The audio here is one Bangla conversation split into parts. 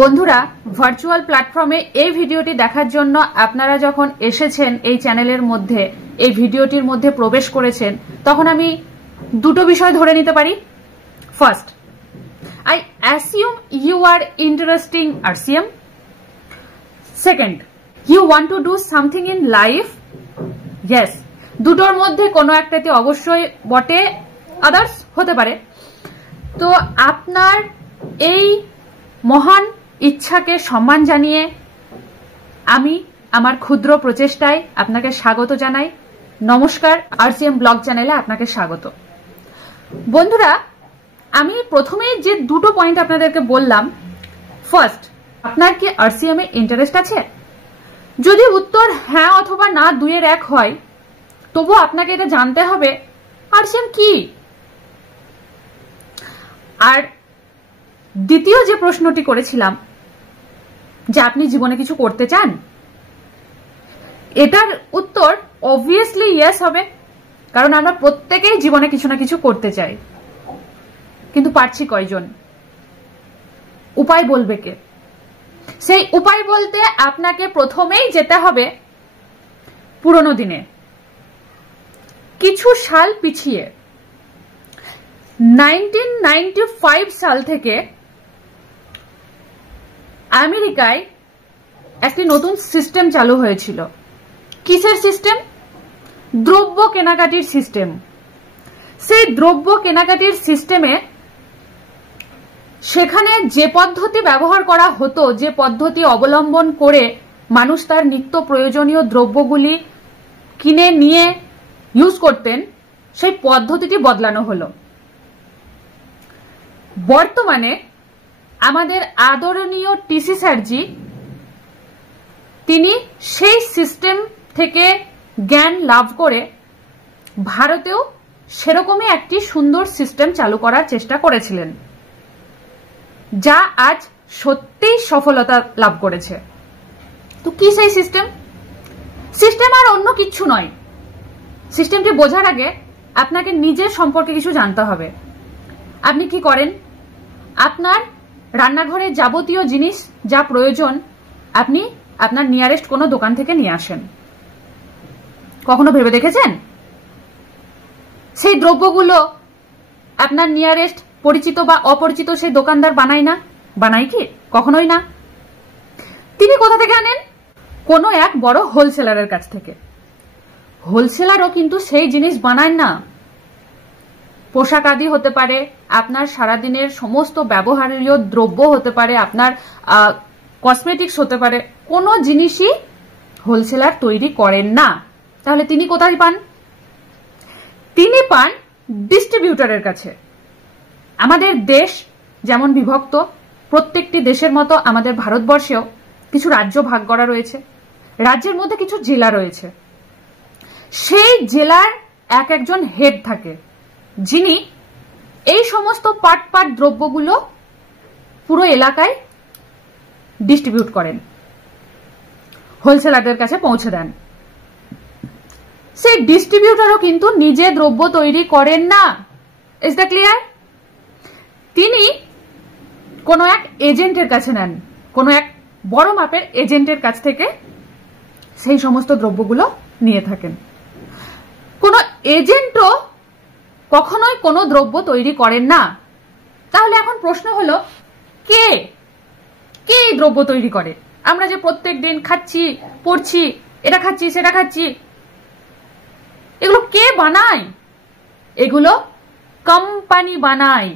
বন্ধুরা, ভার্চুয়াল প্ল্যাটফর্মে এই ভিডিওটি দেখার জন্য আপনারা যখন এসেছেন এই চ্যানেলের মধ্যে, এই ভিডিওটির মধ্যে প্রবেশ করেছেন, তখন আমি দুটো বিষয় ধরে নিতে পারি। First, I assume you are interesting RCM. Second, you want to do something in life. Yes, দুটোর মধ্যে কোনো একটাতে অবশ্যই বটে, আদার্স হতে পারে। তো আপনার এই মহান ইচ্ছাকে সম্মান জানিয়ে আমি আমার ক্ষুদ্র প্রচেষ্টায় আপনাকে স্বাগত জানাই। নমস্কার, আরসিএম ব্লগ চ্যানেলে আপনাকে স্বাগত। বন্ধুরা, আমি প্রথমেই যে দুটো পয়েন্ট আপনাদেরকে বললাম, ফার্স্ট, আপনার কি আরসিএম এ ইন্টারেস্ট আছে? যদি উত্তর হ্যাঁ অথবা না দুইয়ের এক হয়, তবু আপনাকে এটা জানতে হবে আরসিএম কি। আর দ্বিতীয় যে প্রশ্নটি করেছিলাম যে আপনি জীবনে কিছু করতে চান, এটার উত্তর অবভিয়াসলি ইয়েস হবে, কারণ আমরা প্রত্যেকেই জীবনে কিছু না কিছু করতে চাই, কিন্তু পারছি কয়জন? উপায় বলবে কে? সেই উপায় বলতে আপনাকে প্রথমেই যেতে হবে পুরনো দিনে, কিছু সাল পিছিয়ে। 1995 সাল থেকে আমেরিকায় একটি নতুন সিস্টেম চালু হয়েছিল। কিসের সিস্টেম? দ্রব্য কেনাকাটির সিস্টেম। সেই দ্রব্য কেনাকাটির সিস্টেমে সেখানে যে পদ্ধতি ব্যবহার করা হতো, যে পদ্ধতি অবলম্বন করে মানুষ তার নিত্য প্রয়োজনীয় দ্রব্যগুলি কিনে নিয়ে ইউজ করতেন, সেই পদ্ধতিটি বদলানো হলো। বর্তমানে আমাদের আদরণীয় টিসি স্যারজি, তিনি সেই সিস্টেম থেকে জ্ঞান লাভ করে ভারতেও সেরকমই একটি সুন্দর সিস্টেম চালু করার চেষ্টা করেছিলেন, যা আজ সত্যিই সফলতা লাভ করেছে। তো কি সেই সিস্টেম? সিস্টেম আর অন্য কিচ্ছু নয়। সিস্টেমটি বোঝার আগে আপনাকে নিজের সম্পর্কে কিছু জানতে হবে। আপনি কি করেন? আপনার রান্নাঘরে যাবতীয় জিনিস যা প্রয়োজন আপনি আপনার নিয়ারেস্ট কোনো দোকান থেকে নিয়ে আসেন। কখনো ভেবে দেখেছেন সেই দ্রব্যগুলো আপনার নিয়ারেস্ট পরিচিত বা অপরিচিত সেই দোকানদার বানায় না? বানায় কি? কখনোই না। তিনি কোথা থেকে আনেন? কোনো এক বড় হোলসেলারের কাছ থেকে। হোলসেলারও কিন্তু সেই জিনিস বানায় না। পোশাক আদি হতে পারে, আপনার সারাদিনের সমস্ত ব্যবহার্য দ্রব্য হতে পারে, আপনার কসমেটিক্স হতে পারে, কোনো জিনিসই হোলসেলার তৈরি করেন না। তাহলে তিনি কোথায় পান? তিনি পান ডিস্ট্রিবিউটরের কাছে। আমাদের দেশ যেমন বিভক্ত, প্রত্যেকটি দেশের মতো আমাদের ভারতবর্ষেও কিছু রাজ্য ভাগ করা রয়েছে, রাজ্যের মধ্যে কিছু জেলা রয়েছে। সেই জেলার এক একজন হেড থাকে, যিনি এই সমস্ত পাট দ্রব্যগুলো পুরো এলাকায় ডিস্ট্রিবিউট করেন, হোলসেলারদের কাছে পৌঁছে দেন। সেই ডিস্ট্রিবিউটরও কিন্তু নিজে দ্রব্য তৈরি করেন না। Is that clear? তিনি কোনো এক এজেন্টের কাছে নেন, কোনো এক বড় মাপের এজেন্টের কাছ থেকে সেই সমস্ত দ্রব্যগুলো নিয়ে থাকেন। কোনো এজেন্টও কখনোই কোনো দ্রব্য তৈরি করেন না। তাহলে এখন প্রশ্ন হলো, কে এই দ্রব্য তৈরি করে? আমরা যে প্রত্যেক দিন খাচ্ছি, পড়ছি, এটা খাচ্ছি, সেটা খাচ্ছি, এগুলো কে বানায়? এগুলো কোম্পানি বানায়।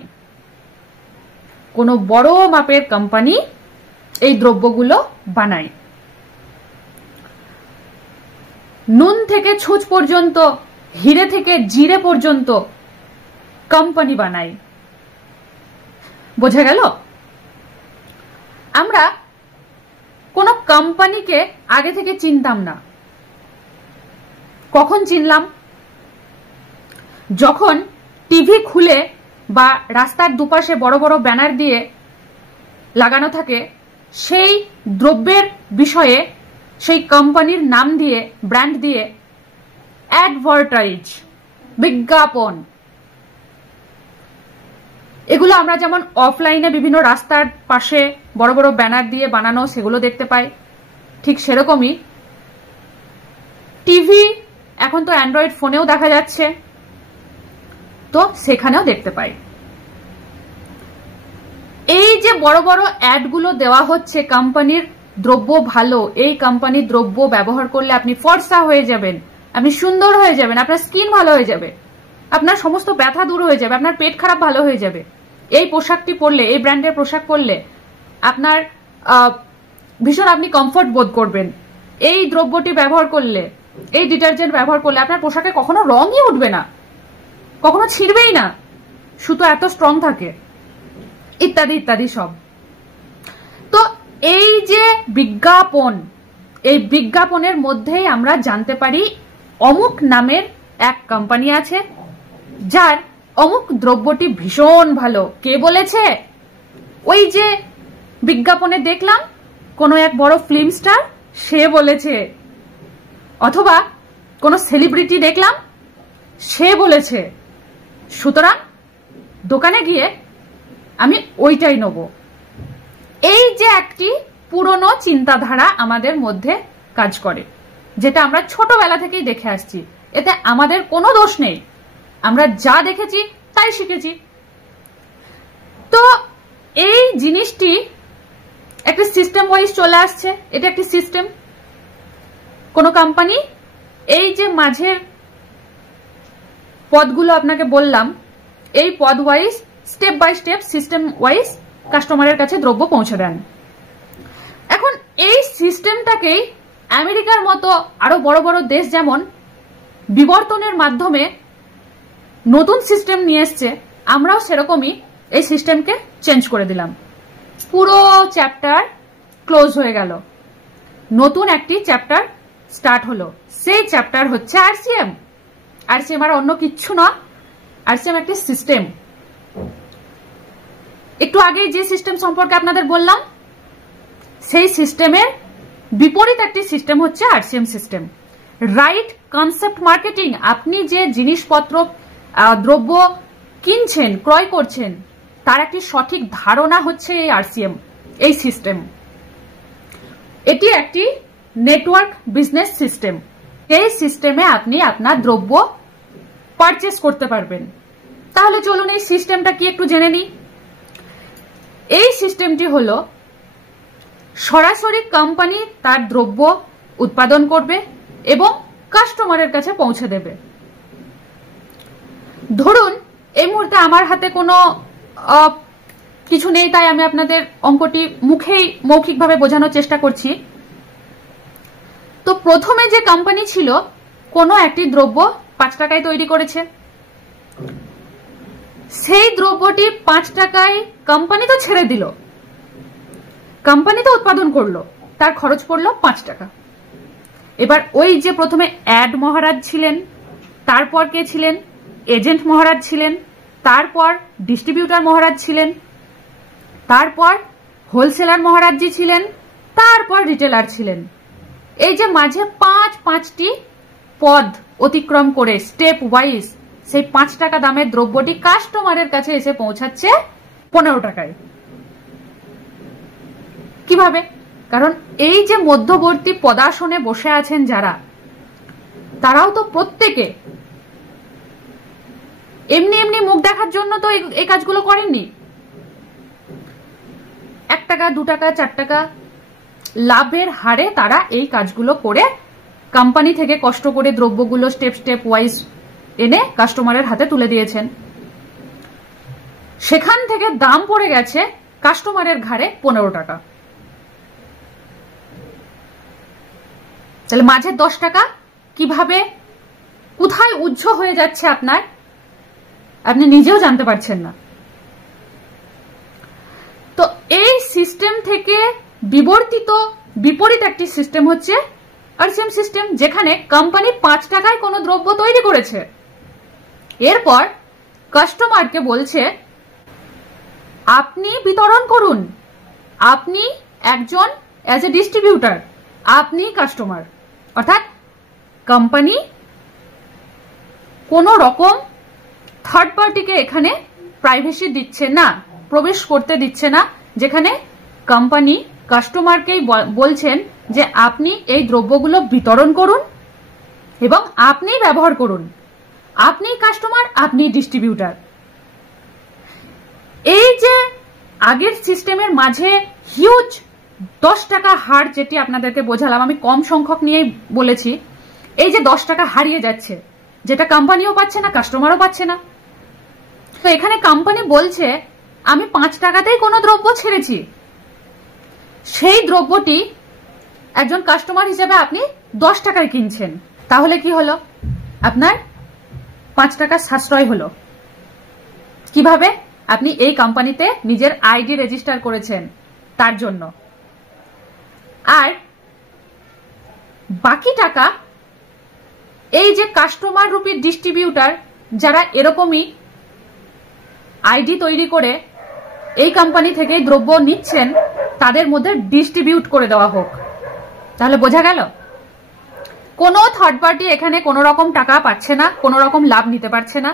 কোনো বড় মাপের কোম্পানি এই দ্রব্যগুলো বানায়। নুন থেকে ছুঁচ পর্যন্ত, হিরে থেকে জিরে পর্যন্ত কোম্পানি বানায়। বোঝা গেল? আমরা কোনো কোম্পানিকে আগে থেকে চিনতাম না। কখন চিনলাম? যখন টিভি খুলে বা রাস্তার দুপাশে বড় বড় ব্যানার দিয়ে লাগানো থাকে, সেই দ্রব্যের বিষয়ে সেই কোম্পানির নাম দিয়ে, ব্র্যান্ড দিয়ে অ্যাডভার্টাইজ, বিজ্ঞাপন, এগুলো আমরা যেমন অফলাইনে বিভিন্ন রাস্তার পাশে বড় বড় ব্যানার দিয়ে বানানো সেগুলো দেখতে পাই, ঠিক সেরকমই টিভি, এখন তো অ্যান্ড্রয়েড ফোনেও দেখা যাচ্ছে, তো সেখানেও দেখতে পাই। এই যে বড় বড় অ্যাডগুলো দেওয়া হচ্ছে, কোম্পানির দ্রব্য ভালো, এই কোম্পানির দ্রব্য ব্যবহার করলে আপনি ফর্সা হয়ে যাবেন, আপনি সুন্দর হয়ে যাবেন, আপনার স্কিন ভালো হয়ে যাবে, আপনার সমস্ত ব্যথা দূর হয়ে যাবে, আপনার পেট খারাপ ভালো হয়ে যাবে, এই পোশাকটি পরলে, এই ব্র্যান্ডের পোশাক পরলে আপনার ভীষণ আপনি কমফোর্ট বোধ করবেন, এই দ্রব্যটি ব্যবহার করলে, এই ডিটারজেন্ট ব্যবহার করলে আপনার পোশাকে কখনো রঙই উঠবে না, কখনো ছিঁড়বেই না, সুতো এত স্ট্রং থাকে, ইত্যাদি ইত্যাদি সব। তো এই যে বিজ্ঞাপন, এই বিজ্ঞাপনের মধ্যেই আমরা জানতে পারি অমুক নামের এক কোম্পানি আছে যার অমুক দ্রব্যটি ভীষণ ভালো। কে বলেছে? ওই যে বিজ্ঞাপনে দেখলাম কোনো এক বড় ফিল্ম স্টার, সে বলেছে, অথবা কোনো সেলিব্রিটি দেখলাম, সে বলেছে, সুতরাং দোকানে গিয়ে আমি ওইটাই নেব। এই যে একটি পুরনো চিন্তাধারা আমাদের মধ্যে কাজ করে, যেটা আমরা ছোটবেলা থেকেই দেখে আসছি, এতে আমাদের কোনো দোষ নেই, আমরা যা দেখেছি তাই শিখেছি। তো এই জিনিসটি একটা সিস্টেম ওয়াইজ চলে আসছে, এটা একটি সিস্টেম। কোন কোম্পানি এই যে মাঝের পদগুলো আপনাকে বললাম, এই পদ wise step by step system wise কাস্টমারের কাছে দ্রব্য পৌঁছে দেন। এখন এই সিস্টেমটাকেই আমেরিকার মতো আরো বড় বড় দেশ যেমন বিবর্তনের মাধ্যমে নতুন সিস্টেম নিয়ে এসছে, আমরাও সেরকমই এই সিস্টেমকে চেঞ্জ করে দিলাম। পুরো চ্যাপ্টার ক্লোজ হয়ে গেল, নতুন একটি চ্যাপ্টার স্টার্ট হলো। সেই চ্যাপ্টার হচ্ছে আরসিএম। আরসিএম আর অন্য কিচ্ছু না, আরসিএম একটি সিস্টেম। একটু আগে যে সিস্টেম সম্পর্কে আপনাদের বললাম, সেই সিস্টেমের বিপরীত একটি সিস্টেম হচ্ছে RCM system. Right concept marketing, আপনি যে জিনিসপত্র দ্রব্য কিনছেন, ক্রয় করছেন, তার একটি সঠিক ধারণা হচ্ছে এই আরসিএম, এই সিস্টেম। এটি একটি নেটওয়ার্ক বিজনেস সিস্টেম। এই সিস্টেমে আপনি আপনার দ্রব্য পারচেস করতে পারবেন। তাহলে চলুন এই সিস্টেমটা কি একটু জেনে নিই। এই সিস্টেমটি হলো সরাসরি কোম্পানি তার দ্রব্য উৎপাদন করবে এবং কাস্টমারের কাছে পৌঁছে দেবে। ধরুন এই মুহূর্তে আমার হাতে কোনো কিছু নেই, তাই আমি আপনাদের অঙ্কটি মুখেই মৌখিকভাবে বোঝানোর চেষ্টা করছি। তো প্রথমে যে কোম্পানি ছিল, কোনো একটি দ্রব্য 5 টাকায় তৈরি করেছে, সেই দ্রব্যটি 5 টাকায় কোম্পানি তো ছেড়ে দিল, কোম্পানি তো উৎপাদন করলো, তার খরচ পড়লো 5 টাকা। এবার ওই যে প্রথমে অ্যাড মহারাজ ছিলেন, তারপর কে ছিলেন? এজেন্ট মহারাজ ছিলেন, তারপর ডিস্ট্রিবিউটর মহারাজ ছিলেন, তারপর হোলসেলার মহারাজজি ছিলেন, তারপর রিটেলার ছিলেন। এই যে মাঝে 5টি পদ অতিক্রম করে স্টেপ ওয়াইজ সেই 5 টাকা দামের দ্রব্যটি কাস্টমারের কাছে এসে পৌঁছাচ্ছে 15 টাকায়। কিভাবে? কারণ এই যে মধ্যবর্তী পদাসনে বসে আছেন যারা, তারাও তো প্রত্যেকে এমনি এমনি মুখ দেখার জন্য তো এই কাজগুলো করেননি। 1 টাকা, 2 টাকা, 4 টাকা লাভের হারে তারা এই কাজগুলো করে কোম্পানি থেকে কষ্ট করে দ্রব্যগুলো স্টেপ ওয়াইজ এনে কাস্টমারের হাতে তুলে দিয়েছেন। সেখান থেকে দাম পড়ে গেছে কাস্টমারের ঘাড়ে 15 টাকা। তাহলে মাঝে 10 টাকা কিভাবে কোথায় উজ্জ্ব হয়ে যাচ্ছে আপনার, আপনি নিজেও জানতে পারছেন না। তো এই সিস্টেম থেকে বিপরীত একটি সিস্টেম হচ্ছে আরসিএম সিস্টেম, যেখানে কোম্পানি 5 টাকায় কোনো দ্রব্য তৈরি করেছে, এরপর কাস্টমারকে বলছে আপনি বিতরণ করুন, আপনি একজন অ্যাজ এ ডিস্ট্রিবিউটর, আপনি কাস্টমার। অর্থাৎ কোম্পানি কোন রকম থার্ড পার্টিকে এখানে প্রাইভেসি দিচ্ছে না, প্রবেশ করতে দিচ্ছে না, যেখানে কোম্পানি কাস্টমারকেই বলছেন যে আপনি এই দ্রব্যগুলো বিতরণ করুন এবং আপনি ব্যবহার করুন, আপনি কাস্টমার, আপনি ডিস্ট্রিবিউটার। এই যে আগের সিস্টেমের মাঝে হিউজ 10 টাকা হার, যেটি আপনাদেরকে বোঝালাম, আমি কম সংখ্যক নিয়েই বলেছি, এই যে 10 টাকা হারিয়ে যাচ্ছে, যেটা কোম্পানিও পাচ্ছে না, কাস্টমারও পাচ্ছে না। তো এখানে কোম্পানি বলছে আমি 5 টাকাতেই কোনো দ্রব্য ছেড়েছি, সেই দ্রব্যটি একজন কাস্টমার হিসেবে আপনি 10 টাকায় কিনছেন, তাহলে কি হলো? আপনার 5 টাকা সাশ্রয় হলো। কিভাবে? আপনি এই কোম্পানিতে নিজের আইডি রেজিস্টার করেছেন তার জন্য। আর বাকি টাকা এই যে কাস্টমার রূপী ডিস্ট্রিবিউটার যারা এরকমই আইডি তৈরি করে এই কোম্পানি থেকে দ্রব্য নিচ্ছেন, তাদের মধ্যে ডিস্ট্রিবিউট করে দেওয়া হোক। তাহলে বোঝা গেল কোনো থার্ড পার্টি এখানে কোনো রকম টাকা পাচ্ছে না, কোনো রকম লাভ নিতে পারছে না।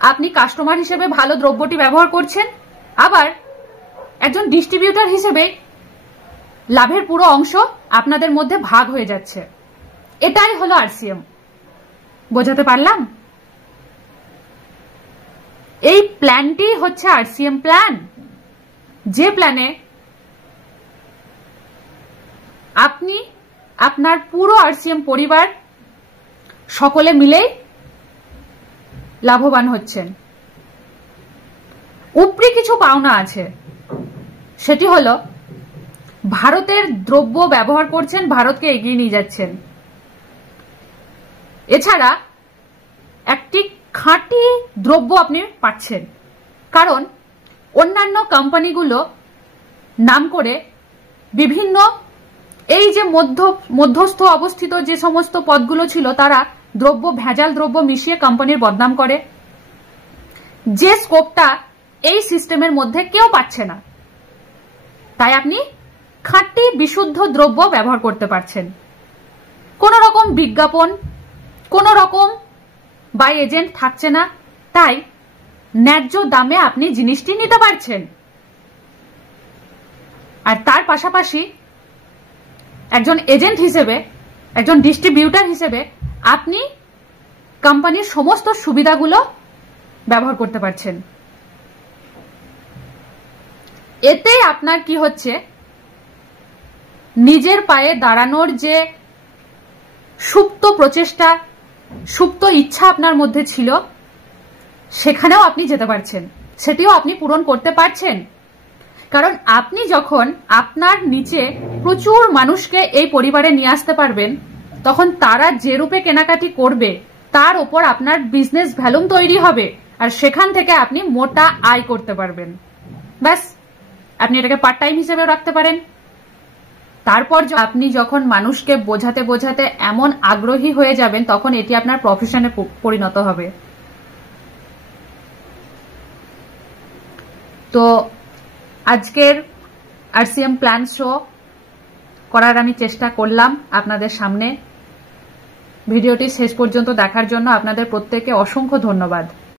আপনি কাস্টমার হিসেবে ভালো দ্রব্যটি ব্যবহার করছেন, আবার একজন ডিস্ট্রিবিউটার হিসেবে লাভের পুরো অংশ আপনাদের মধ্যে ভাগ হয়ে যাচ্ছে। এটাই হলো আরসিএম। বোঝাতে পারলাম? এই প্ল্যানটি হচ্ছে আরসিএম প্ল্যান, যে প্ল্যানে আপনি আপনার পুরো আরসিএম পরিবার সকলে মিলেই লাভবান হচ্ছেন। উপরি কিছু পাওনা আছে, সেটি হলো ভারতের দ্রব্য ব্যবহার করছেন, ভারতকে এগিয়ে নিয়ে যাচ্ছেন। এছাড়া একটি খাঁটি দ্রব্য আপনি পাচ্ছেন, কারণ অন্যান্য কোম্পানিগুলো নাম করে বিভিন্ন এই যে মধ্যস্থ অবস্থিত যে সমস্ত পদগুলো ছিল, তারা দ্রব্য, ভেজাল দ্রব্য মিশিয়ে কোম্পানির বদনাম করে, যে স্কোপটা এই সিস্টেমের মধ্যে কেউ পাচ্ছে না। তাই আপনি খাঁটি বিশুদ্ধ দ্রব্য ব্যবহার করতে পারছেন। কোন রকম বিজ্ঞাপন, কোন রকম বাই এজেন্ট থাকছে না, তাই ন্যায্য দামে আপনি জিনিসটি নিতে পারছেন। আর তার পাশাপাশি একজন এজেন্ট হিসেবে, একজন ডিস্ট্রিবিউটার হিসেবে আপনি কোম্পানির সমস্ত সুবিধাগুলো ব্যবহার করতে পারছেন। এতে আপনার কি হচ্ছে, নিজের পায়ে দাঁড়ানোর যে সুপ্ত প্রচেষ্টা, সুপ্ত ইচ্ছা আপনার মধ্যে ছিল, সেখানেও আপনি যেতে পারছেন, সেটিও আপনি পূরণ করতে পারছেন। কারণ আপনি যখন আপনার নিচে প্রচুর মানুষকে এই পরিবারে নিয়ে আসতে পারবেন, তখন তারা যে রূপে কেনাকাটি করবে তার উপর আপনার বিজনেস ভ্যালুম তৈরি হবে, আর সেখান থেকে আপনি মোটা আয় করতে পারবেন। ব্যাস, আপনি এটাকে পার্ট টাইম হিসেবেও রাখতে পারেন। তারপর আপনি যখন মানুষকে বোঝাতে বোঝাতে এমন আগ্রহী হয়ে যাবেন, তখন এটি আপনার প্রফেশনে পরিণত হবে। তো আজকের আরসিএম প্ল্যান শো করার আমি চেষ্টা করলাম আপনাদের সামনে। ভিডিওটি শেষ পর্যন্ত দেখার জন্য আপনাদের প্রত্যেককে অসংখ্য ধন্যবাদ।